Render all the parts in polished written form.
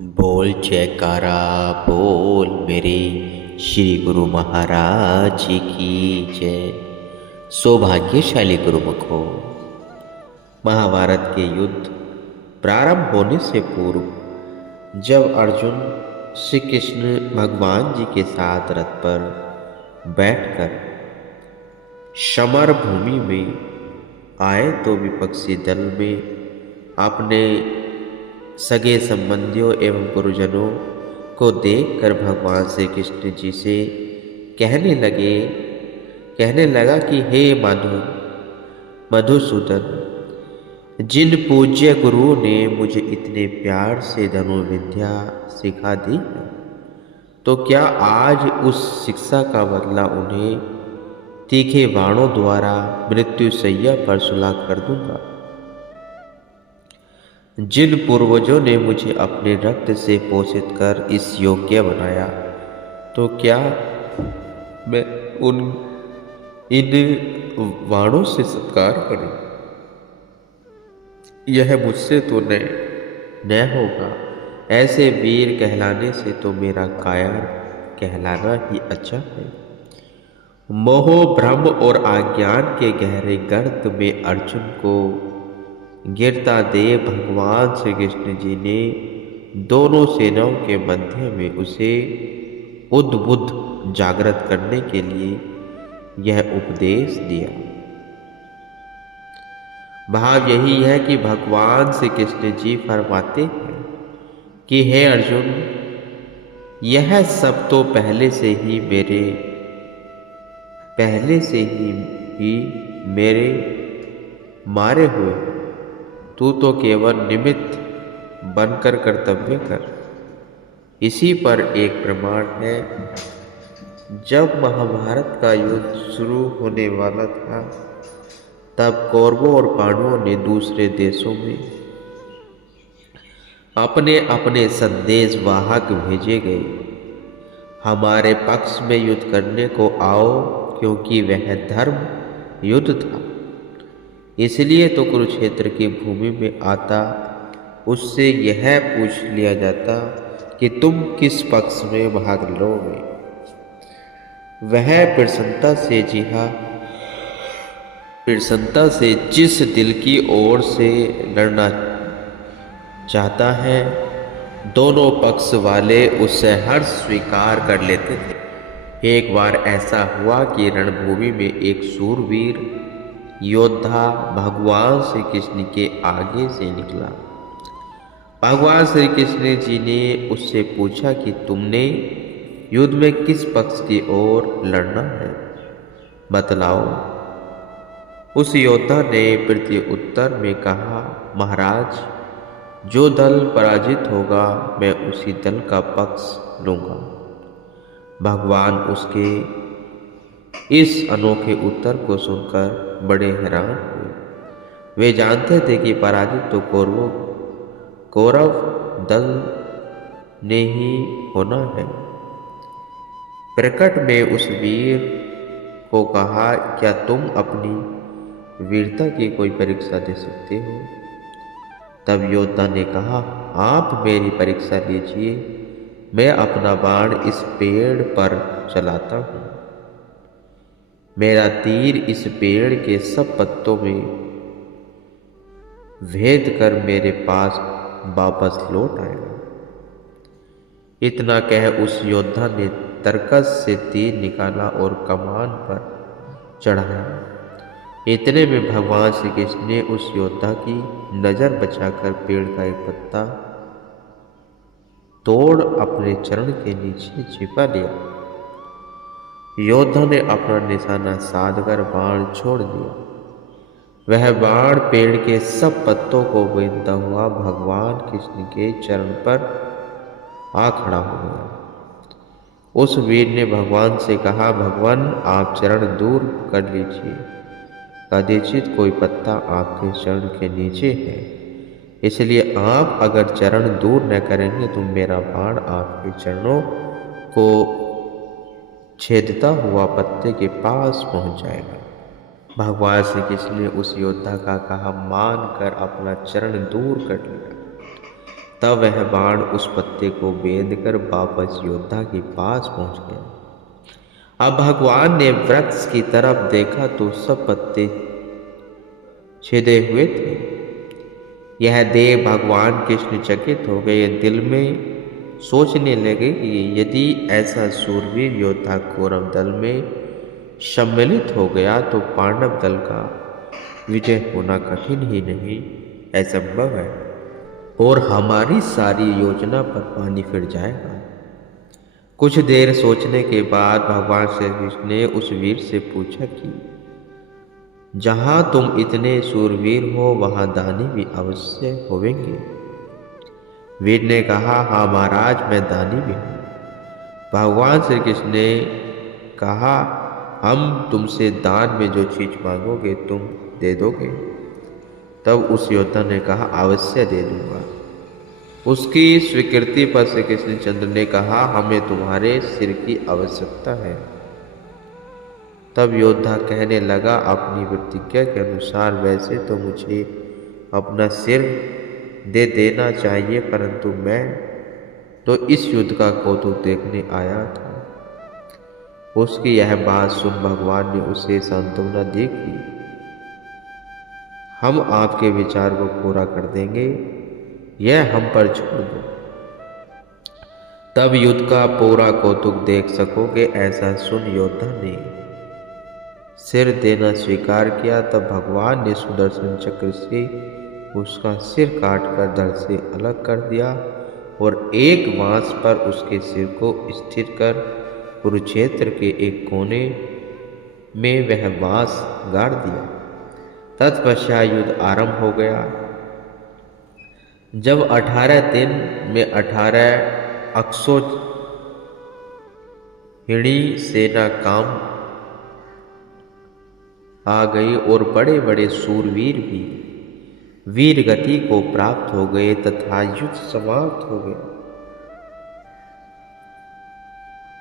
बोल जयकारा बोल मेरे श्री गुरु महाराज जी की जय। सौभाग्यशाली गुरुमुख हो। महाभारत के युद्ध प्रारंभ होने से पूर्व जब अर्जुन श्री कृष्ण भगवान जी के साथ रथ पर बैठकर समर भूमि में आए तो विपक्षी दल में अपने सगे संबंधियों एवं गुरुजनों को देखकर भगवान श्री कृष्ण जी से कहने लगा कि हे मधुसूदन, जिन पूज्य गुरुओं ने मुझे इतने प्यार से धनुर्विद्या सिखा दी है, तो क्या आज उस शिक्षा का बदला उन्हें तीखे बाणों द्वारा मृत्यु शैया पर सुला कर दूंगा। जिन पूर्वजों ने मुझे अपने रक्त से पोषित कर इस योग्य बनाया, तो क्या मैं इन वाणों से सत्कार करूं? यह मुझसे तो न होगा। ऐसे वीर कहलाने से तो मेरा कायर कहलाना ही अच्छा है। मोह भ्रम और अज्ञान के गहरे गर्त में अर्जुन को गिरता देव भगवान श्री कृष्ण जी ने दोनों सेनाओं के मध्य में उसे उद्बुद्ध जागृत करने के लिए यह उपदेश दिया। भाव यही है कि भगवान श्री कृष्ण जी फरमाते हैं कि हे अर्जुन, यह सब तो पहले से ही मेरे मारे हुए, तू तो केवल निमित्त बनकर कर्तव्य कर। इसी पर एक प्रमाण है। जब महाभारत का युद्ध शुरू होने वाला था, तब कौरवों और पांडवों ने दूसरे देशों में अपने अपने संदेश वाहक भेजे गए, हमारे पक्ष में युद्ध करने को आओ, क्योंकि वह धर्म युद्ध था। इसलिए तो कुरुक्षेत्र की भूमि में आता उससे यह पूछ लिया जाता कि तुम किस पक्ष में भाग लोगे। वह प्रसन्नता से जिस दिल की ओर से लड़ना चाहता है, दोनों पक्ष वाले उससे हर्ष स्वीकार कर लेते थे। एक बार ऐसा हुआ कि रणभूमि में एक शूरवीर योद्धा भगवान श्री कृष्ण के आगे से निकला। भगवान श्री कृष्ण जी ने उससे पूछा कि तुमने युद्ध में किस पक्ष की ओर लड़ना है, बतलाओ। उस योद्धा ने प्रत्युत्तर में कहा, महाराज, जो दल पराजित होगा मैं उसी दल का पक्ष लूंगा। भगवान उसके इस अनोखे उत्तर को सुनकर बड़े हैरान हुए। वे जानते थे कि पराजित तो कौरव दल ने ही होना है। प्रकट में उस वीर को कहा, क्या तुम अपनी वीरता की कोई परीक्षा दे सकते हो? तब योद्धा ने कहा, आप मेरी परीक्षा लीजिए, मैं अपना बाण इस पेड़ पर चलाता हूँ। मेरा तीर इस पेड़ के सब पत्तों में भेद कर मेरे पास वापस लौट आएगा। इतना कह उस योद्धा ने तरकस से तीर निकाला और कमान पर चढ़ाया। इतने में भगवान श्री कृष्ण ने उस योद्धा की नजर बचाकर पेड़ का एक पत्ता तोड़ अपने चरण के नीचे छिपा लिया। योद्धा ने अपना निशाना साधकर बाण छोड़ दिया। वह बाण पेड़ के सब पत्तों को बीनता हुआ भगवान कृष्ण के चरण पर आ खड़ा हो गया। उस वीर ने भगवान से कहा, भगवान, आप चरण दूर कर लीजिए। कदाचित कोई पत्ता आपके चरण के नीचे है, इसलिए आप अगर चरण दूर न करेंगे तो मेरा बाण आपके चरणों को छेदता हुआ पत्ते के पास पहुंच जाएगा। भगवान श्री कृष्ण ने उस योद्धा का कहा मान कर अपना चरण दूर कर लिया। तब वह बाण उस पत्ते को बेंध कर वापस योद्धा के पास पहुंच गया। अब भगवान ने वृक्ष की तरफ देखा तो सब पत्ते छिदे हुए थे। यह देख भगवान कृष्ण चकित हो गए, दिल में सोचने लगे कि यदि ऐसा सूरवीर योद्धा कौरव दल में सम्मिलित हो गया तो पांडव दल का विजय होना कठिन ही नहीं असंभव है और हमारी सारी योजना पर पानी फिर जाएगा। कुछ देर सोचने के बाद भगवान श्री कृष्ण ने उस वीर से पूछा कि जहाँ तुम इतने सूरवीर हो वहाँ दानी भी अवश्य होवेंगे। वीर ने कहा, हाँ महाराज, मैं दानी भी हूँ। भगवान श्री कृष्ण ने कहा, हम तुमसे दान में जो चीज मांगोगे तुम दे दोगे। तब उस योद्धा ने कहा, अवश्य दे दूंगा। उसकी स्वीकृति पर श्री कृष्णचंद्र ने कहा, हमें तुम्हारे सिर की आवश्यकता है। तब योद्धा कहने लगा, अपनी प्रतिज्ञा के अनुसार वैसे तो मुझे अपना सिर दे देना चाहिए, परंतु मैं तो इस युद्ध का कौतुक देखने आया था। उसकी यह बात सुन भगवान ने उसे सांत्वना दी कि हम आपके विचार को पूरा कर देंगे, यह हम पर छोड़ दो। तब युद्ध का पूरा कौतुक देख सकोगे। ऐसा सुन योद्धा ने सिर देना स्वीकार किया। तब भगवान ने सुदर्शन चक्र से उसका सिर काटकर धड़ से अलग कर दिया और एक बांस पर उसके सिर को स्थिर कर कुरुक्षेत्र के एक कोने में वह बांस गाड़ दिया। तत्पश्चात युद्ध आरंभ हो गया। जब 18 दिन में 18 अक्षोहिणी सेना काम आ गई और बड़े बड़े सूरवीर भी वीर गति को प्राप्त हो गए तथा युद्ध समाप्त हो गया।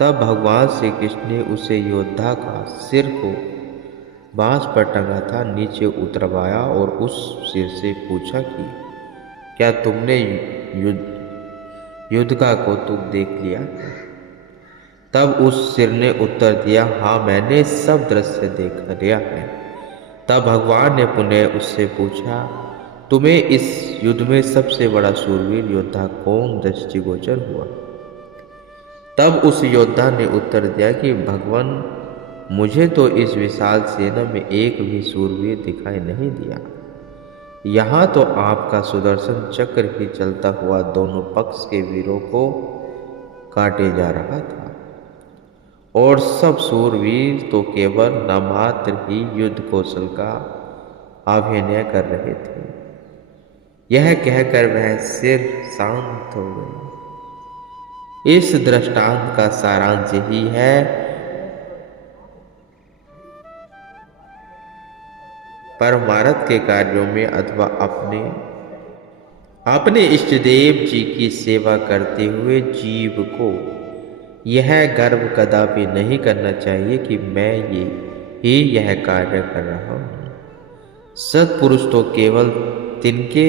तब भगवान श्री कृष्ण ने उसे योद्धा का सिर को बांस पर टंगा था नीचे उतरवाया और उस सिर से पूछा कि क्या तुमने युद्ध का कौतुक देख लिया? तब उस सिर ने उत्तर दिया, हाँ, मैंने सब दृश्य देख लिया है। तब भगवान ने पुनः उससे पूछा, तुम्हें इस युद्ध में सबसे बड़ा शूरवीर योद्धा कौन दृष्टिगोचर हुआ? तब उस योद्धा ने उत्तर दिया कि भगवान, मुझे तो इस विशाल सेना में एक भी शूरवीर दिखाई नहीं दिया। यहाँ तो आपका सुदर्शन चक्र ही चलता हुआ दोनों पक्ष के वीरों को काटे जा रहा था और सब शूरवीर तो केवल नामात्र ही युद्ध कौशल का अभिनय कर रहे थे। यह कहकर वह सिर शांत हो गई। इस दृष्टांत का सारांश यही है, परमार्थ के कार्यों में अथवा अपने इष्ट देव जी की सेवा करते हुए जीव को यह गर्व कदापि नहीं करना चाहिए कि मैं यह कार्य कर रहा हूँ। सत्पुरुष तो केवल तिनके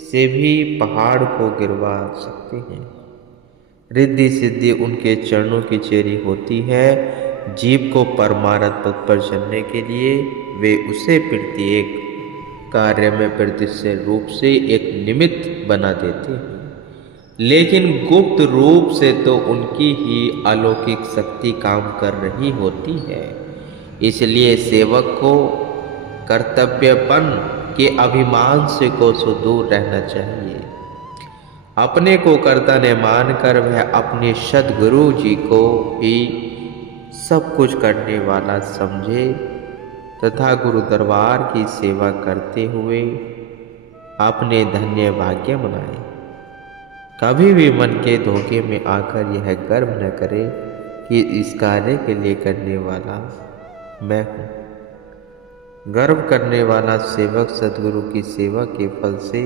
से भी पहाड़ को गिरवा सकते हैं। रिद्धि सिद्धि उनके चरणों की चेरी होती है। जीव को परमार्थ पथ पर चलने के लिए वे उसे प्रत्येक कार्य में प्रत्यक्ष रूप से एक निमित्त बना देते हैं, लेकिन गुप्त रूप से तो उनकी ही अलौकिक शक्ति काम कर रही होती है। इसलिए सेवक को कर्तव्यपन के अभिमान से को दूर रहना चाहिए। अपने को कर्ता ने मानकर वह अपने सद्गुरु जी को ही सब कुछ करने वाला समझे तथा गुरु दरबार की सेवा करते हुए अपने धन्य भाग्य मनाए। कभी भी मन के धोखे में आकर यह गर्व न करे कि इस कार्य के लिए करने वाला मैं हूँ। गर्व करने वाला सेवक सद्गुरु की सेवा के फल से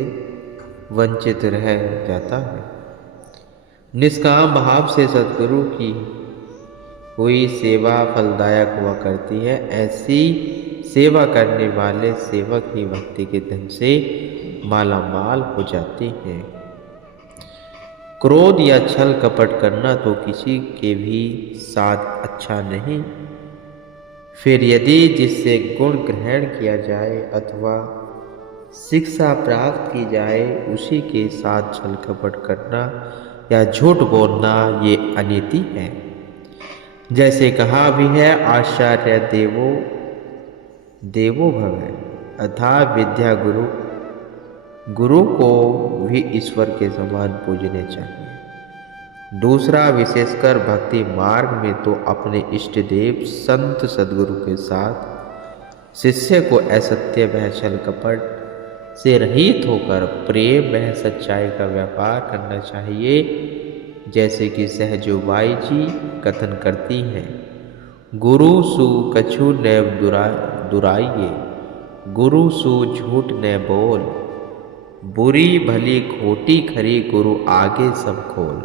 वंचित रह जाता है। निष्काम भाव से सद्गुरु की हुई सेवा फलदायक हुआ करती है। ऐसी सेवा करने वाले सेवक ही भक्ति के धन से माला माल हो जाते हैं। क्रोध या छल कपट करना तो किसी के भी साथ अच्छा नहीं। फिर यदि जिससे गुण ग्रहण किया जाए अथवा शिक्षा प्राप्त की जाए उसी के साथ छल कपट करना या झूठ बोलना ये अनीति है। जैसे कहा भी है, आचार्य देवो देवो भव, अर्थात विद्या गुरु, गुरु को भी ईश्वर के समान पूजने चाहिए। दूसरा, विशेषकर भक्ति मार्ग में तो अपने इष्ट देव संत सदगुरु के साथ शिष्य को असत्य व छल कपट से रहित होकर प्रेम व सच्चाई का व्यापार करना चाहिए। जैसे कि सहजोबाई जी कथन करती हैं, गुरु सु कछु न दुराइए, गुरु सु झूठ न बोल, बुरी भली खोटी खरी गुरु आगे सब खोल।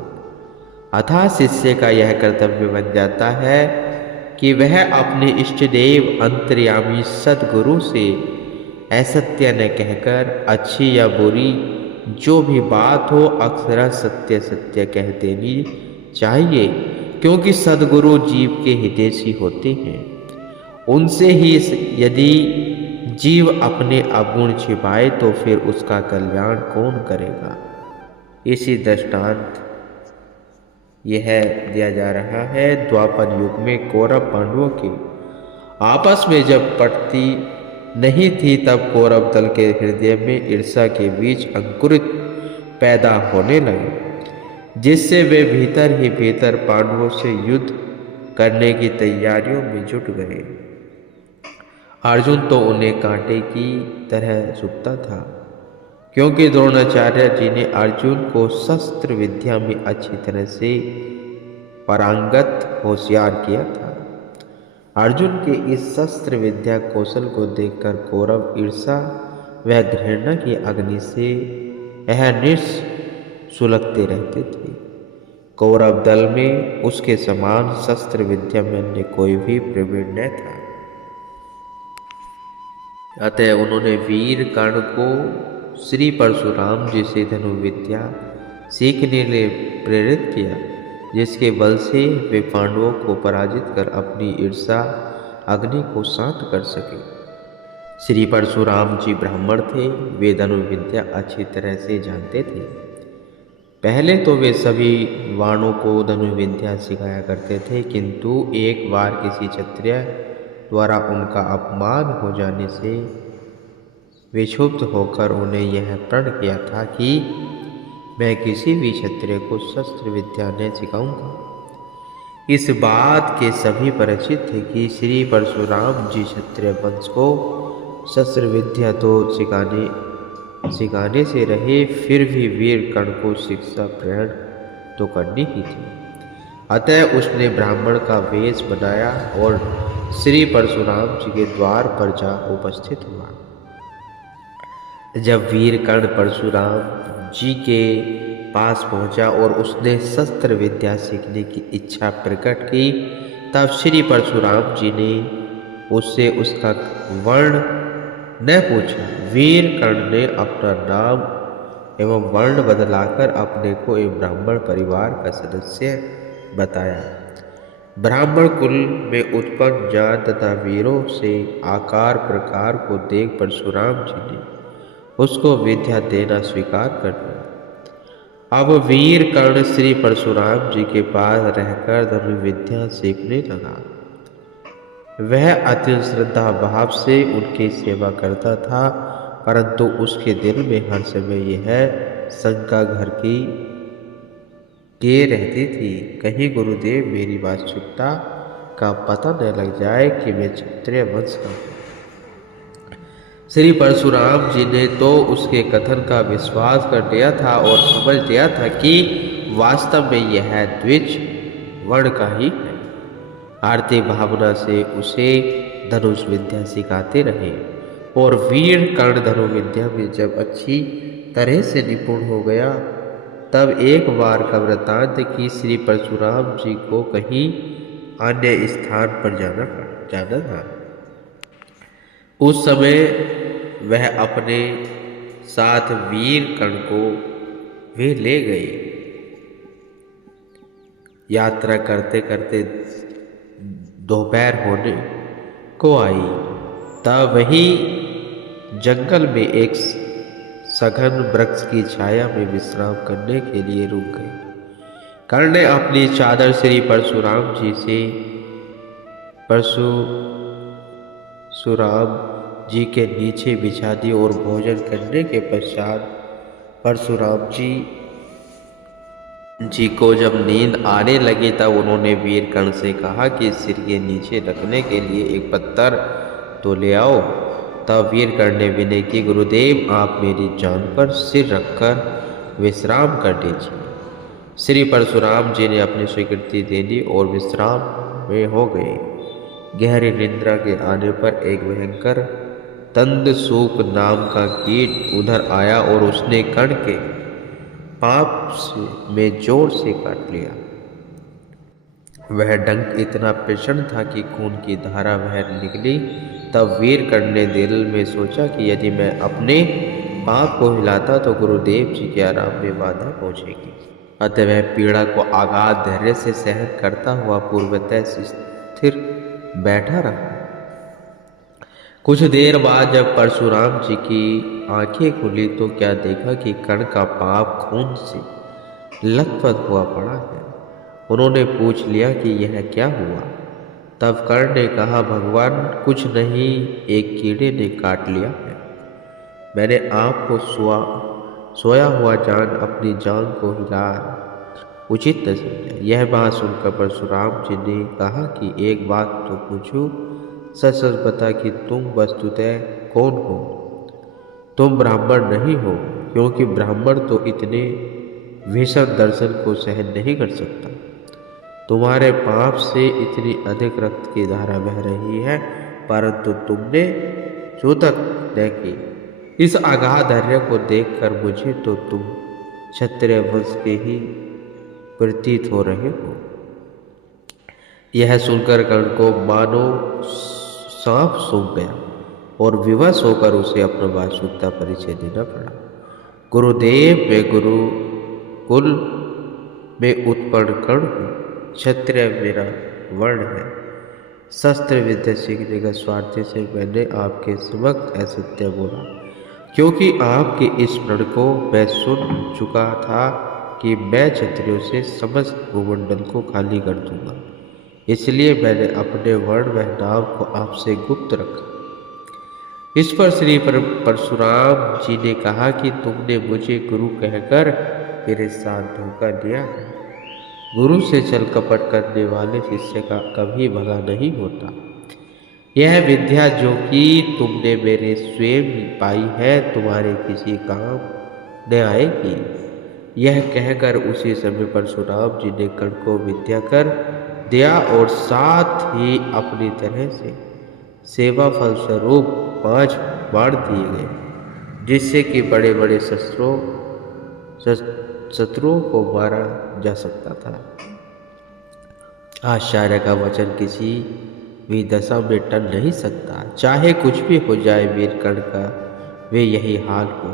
अतः शिष्य का यह कर्तव्य बन जाता है कि वह अपने इष्ट देव अंतर्यामी सदगुरु से असत्य न कहकर अच्छी या बुरी जो भी बात हो अक्षरशः सत्य सत्य कह देनी चाहिए, क्योंकि सदगुरु जीव के हितैषी होते हैं। उनसे ही यदि जीव अपने अवगुण छिपाए तो फिर उसका कल्याण कौन करेगा। इसी दृष्टांत यह दिया जा रहा है, द्वापर युग में कौरव पांडवों के आपस में जब पटती नहीं थी तब कौरव दल के हृदय में ईर्ष्या के बीज अंकुरित पैदा होने लगे, जिससे वे भीतर ही भीतर पांडवों से युद्ध करने की तैयारियों में जुट गए। अर्जुन तो उन्हें कांटे की तरह सूखता था, क्योंकि द्रोणाचार्य जी ने अर्जुन को शस्त्र विद्या में अच्छी तरह से पारंगत होशियार किया था। अर्जुन के इस शस्त्र विद्या कौशल को देखकर कौरव ईर्षा व घृणा की अग्नि से अहर्निश सुलगते रहते थे। कौरव दल में उसके समान शस्त्र विद्या में अन्य कोई भी प्रवीण न था। अतः उन्होंने वीर कर्ण को श्री परशुराम जी से धनुर्विद्या सीखने के लिए प्रेरित किया, जिसके बल से वे पांडवों को पराजित कर अपनी ईर्षा अग्नि को शांत कर सके। श्री परशुराम जी ब्राह्मण थे, वे धनुर्विद्या अच्छी तरह से जानते थे। पहले तो वे सभी वाणों को धनुर्विद्या सिखाया करते थे, किंतु एक बार किसी क्षत्रिय द्वारा उनका अपमान हो जाने से वे क्षुब्ध होकर उन्हें यह प्रण किया था कि मैं किसी भी क्षत्रिय को शस्त्र विद्या नहीं सिखाऊंगा। इस बात के सभी परिचित थे कि श्री परशुराम जी क्षत्रिय वंश को शस्त्र विद्या तो सिखाने से रहे, फिर भी वीर कर्ण को शिक्षा ग्रहण तो करनी ही थी। अतः उसने ब्राह्मण का वेश बनाया और श्री परशुराम जी के द्वार पर जा उपस्थित हुआ। जब वीर कर्ण परशुराम जी के पास पहुंचा और उसने शस्त्र विद्या सीखने की इच्छा प्रकट की, तब श्री परशुराम जी ने उससे उसका वर्ण न पूछा। वीर कर्ण ने अपना नाम एवं वर्ण बदलाकर अपने को एक ब्राह्मण परिवार का सदस्य बताया। ब्राह्मण कुल में उत्पन्न जात तथा वीरों से आकार प्रकार को देख परशुराम जी ने उसको विद्या देना स्वीकार कर लिया। अब वीर कर्ण श्री परशुराम जी के पास रहकर धनुर्विद्या सीखने लगा। वह अति श्रद्धा भाव से उनकी सेवा करता था, परंतु उसके दिल में हर समय यह शंका घर की के रहती थी, कहीं गुरुदेव मेरी वास्तविकता का पता न लग जाए कि मैं क्षत्रिय वंश का हूँ। श्री परशुराम जी ने तो उसके कथन का विश्वास कर लिया था और समझ लिया था कि वास्तव में यह द्विज वर्ण का ही है। आर्थिक भावना से उसे धनुष विद्या सिखाते रहे और वीर कर्ण धनुर्विद्या में जब अच्छी तरह से निपुण हो गया, तब एक बार का वृत्तांत कि श्री परशुराम जी को कहीं अन्य स्थान पर जाना था। उस समय वह अपने साथ वीर कर्ण को वे ले गए। यात्रा करते करते दोपहर होने को आई, तब वही जंगल में एक सघन वृक्ष की छाया में विश्राम करने के लिए रुक गए। कर्ण ने अपनी चादर श्री परशुराम जी के नीचे बिछा दी और भोजन करने के पश्चात परशुराम जी को जब नींद आने लगी तब उन्होंने वीर कर्ण से कहा कि सिर के नीचे रखने के लिए एक पत्थर तो ले आओ। तब वीर कर्ण ने विनय की, गुरुदेव आप मेरी जान पर सिर रखकर विश्राम कर दीजिए। श्री परशुराम जी ने अपनी स्वीकृति दे दी और विश्राम में हो गए। गहरी निद्रा के आने पर एक भयंकर तंदसूक नाम का कीट उधर आया और उसने कर्ण के पाप में जोर से काट लिया। वह डंक इतना भीषण था कि खून की धारा बह निकली। तब वीर कर्ण ने दिल में सोचा कि यदि मैं अपने पाप को हिलाता तो गुरुदेव जी के आराम में बाधा पहुंचेगी। अतः वह पीड़ा को आगाध धैर्य से सहन करता हुआ पूर्वतः स्थिर बैठा रहा। कुछ देर बाद जब परशुराम जी की आंखें खुली तो क्या देखा कि कर्ण का पाप खून से लथपथ हुआ पड़ा है। उन्होंने पूछ लिया कि यह क्या हुआ। तब कर्ण ने कहा, भगवान कुछ नहीं, एक कीड़े ने काट लिया है। मैंने आपको सोया हुआ जान अपनी जान को हिला उचित न समझा। यह बात सुनकर परशुराम जी ने कहा कि एक बात तो पूछूं, सच सच बता कि तुम वस्तुतः कौन हो। तुम ब्राह्मण नहीं हो, क्योंकि ब्राह्मण तो इतने भीषण दर्शन को सहन नहीं कर सकता। तुम्हारे पाप से इतनी अधिक रक्त की धारा बह रही है, परंतु तुमने चूतक न की। इस अगाध धैर्य को देखकर मुझे तो तुम क्षत्रिय वंश के ही प्रतीत हो रहे हो। यह सुनकर कर्ण को मानो सांप सूंघ गया और विवश होकर उसे अपना वास्तविकता परिचय देना पड़ा। गुरुदेव, मैं गुरुकुल में उत्पन्न कर्ण हूँ। क्षत्रिय मेरा वर्ण है। शस्त्र विद्या सीखने का स्वार्थ से मैंने आपके समक्ष असत्य बोला, क्योंकि आपके इस प्रण को मैं सुन चुका था कि मैं क्षत्रियों से समस्त भूमंडल को खाली कर दूंगा। इसलिए मैंने अपने वर्ण व नाम को आपसे गुप्त रखा। इस पर श्री परशुराम जी ने कहा कि तुमने मुझे गुरु कहकर मेरे साथ धोखा दिया है। गुरु से छल कपट करने वाले शिष्य का कभी भला नहीं होता। यह विद्या जो कि तुमने मेरे स्वयं पाई है तुम्हारे किसी काम न आएगी। यह कहकर उसी समय परशुराम जी ने कर्ण को विद्या कर दिया और साथ ही अपनी तरह से सेवा फल स्वरूप 5 बाण दिए गए, जिससे कि बड़े बड़े शत्रुओं को मारा जा सकता था। आचार्य का वचन किसी भी दशा में टल नहीं सकता। चाहे कुछ भी हो जाए, वीर कर्ण का वे यही हाल हो।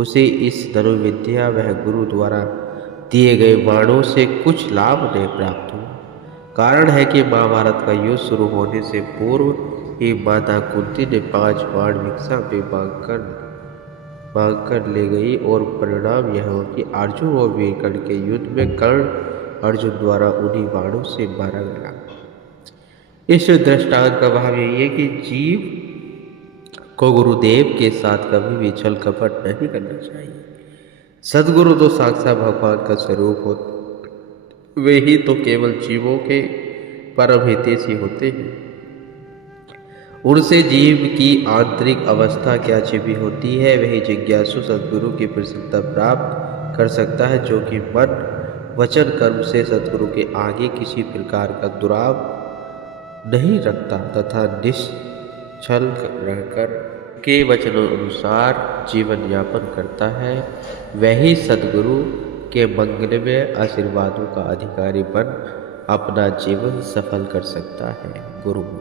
उसे इस धनुर्विद्या वह गुरु द्वारा दिए गए बाणों से कुछ लाभ नहीं प्राप्त हुआ। कारण है कि महाभारत का युद्ध शुरू होने से पूर्व ही माता कुंती ने 5 बाण भिक्षा में मांग कर ले गई और परिणाम यह हो कि अर्जुन और वीर कर्ण के युद्ध में कर्ण अर्जुन द्वारा उन्हीं बाणों से मारा गया। इस दृष्टांत का भाव यही है कि जीव को गुरुदेव के साथ कभी भी छल कपट नहीं करना चाहिए। सद्गुरु तो साक्षात भगवान का स्वरूप हो, वे ही तो केवल जीवों के परम हितैषी होते हैं। उनसे जीव की आंतरिक अवस्था क्या छिपी होती है, वही जिज्ञासु सद्गुरु की प्रसन्नता प्राप्त कर सकता है, जो कि मन वचन कर्म से सद्गुरु के आगे किसी प्रकार का दुराव नहीं रखता तथा निश्चल रहकर के वचनों अनुसार जीवन यापन करता है। वही सद्गुरु के मंगलमय आशीर्वादों का अधिकारी बन अपना जीवन सफल कर सकता है। गुरु